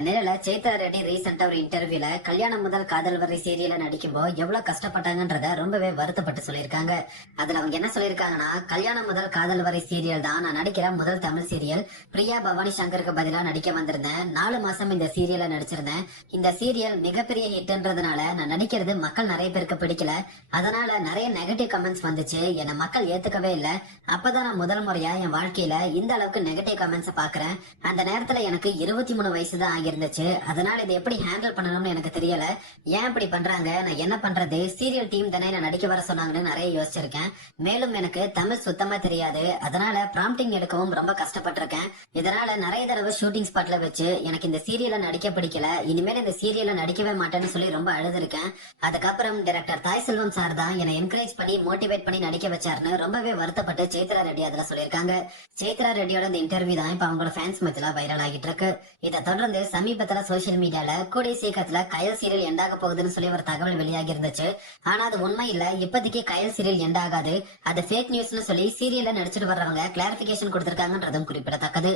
நிலையில சைத்ரா ரெட்டி ரீசெண்டா ஒரு இன்டர்வியூல கல்யாணம் முதல் காதல் வரை சீரியல்ல நடிக்கும்போது எவ்வளவு கஷ்டப்பட்டாங்கன்றத ரொம்பவே வருத்தப்பட்டு சொல்லியிருக்காங்க. அதுல அவங்க என்ன சொல்லியிருக்காங்கன்னா, கல்யாணம் முதல் காதல் வரை சீரியல் தான் நான் நடிக்கிற முதல் தமிழ் சீரியல். பிரியா பவானி சங்கருக்கு பதிலா நடிக்க வந்திருந்தேன். 4 மாசம் இந்த சீரியல்ல நடிச்சிருந்தேன். இந்த சீரியல் மிகப்பெரிய ஹிட்ன்றதுனால நான் நடிக்கிறது மக்கள் நிறைய பேருக்கு பிடிக்கல. அதனால நிறைய நெகட்டிவ் கமெண்ட்ஸ் வந்துச்சு. என்ன மக்கள் ஏத்துக்கவே இல்ல. அப்பதான் நான் முதல் முறையா என் வாழ்க்கையில இந்த அளவுக்கு நெகட்டிவ் கமெண்ட்ஸ் பாக்குறேன். அந்த நேரத்துல எனக்கு 23 வயசு தான் ஆகிருந்துச்சு. அதனால இதை எப்படி ஹேண்டில் பண்ணணும்னு எனக்கு தெரியல. ஏன் இப்படி பண்றாங்க, நான் என்ன பண்றது, சீரியல் டீம் தானே நான் நடிக்க வர சொன்னாங்கன்னு நிறைய யோசிச்சிருக்கேன். மேலும் எனக்கு தமிழ் சுத்தமா தெரியாது. அதனால ப்ராம்ப்டிங் எடுக்கவும் ரொம்ப கஷ்டப்பட்டிருக்கேன். இதனால நிறைய தடவை ஷூட்டிங் ஸ்பாட்ல வச்சு எனக்கு இந்த சீரியல்ல நடிக்க பிடிக்கல, இனிமேல் இந்த சீரியல்ல நடிக்கவே மாட்டேன்னு சொல்லி ரொம்ப அழுதுருக்கேன். அதுக்கப்புறம் டைரக்டர் தாய் செல்வம் சார் தான் என்னை என்கரேஜ் பண்ணி மோட்டிவேட் பண்ணி நடிக்க வச்சாருன்னு ரொம்பவே வருத்தப்பட்டு சைத்ரா ரெட்டி அதுல சொல்லியிருக்காங்க. சைத்ரா ரெட்டியோட இந்த இன்டர்வியூ தான் இப்ப அவங்களோட ஃபேன்ஸ் மத்தியில வைரல் ஆகிட்டு இருக்கு. இதை தொடர்ந்து சமீபத்துல சோசியல் மீடியால கூடிய சீக்கிரத்துல கயல் சீரியல் எண்டாக போகுதுன்னு சொல்லி ஒரு தகவல் வெளியாகி இருந்துச்சு. ஆனா அது உண்மை இல்ல. இப்போதைக்கு கயல் சீரியல் எண்ட் ஆகாது, அது ஃபேக் நியூஸ்னு சொல்லி சீரியல்ல நடிச்சிட்டு வர்றவங்க கிளாரிபிகேஷன் கொடுத்திருக்காங்கன்றதும் குறிப்பிடத்தக்கது.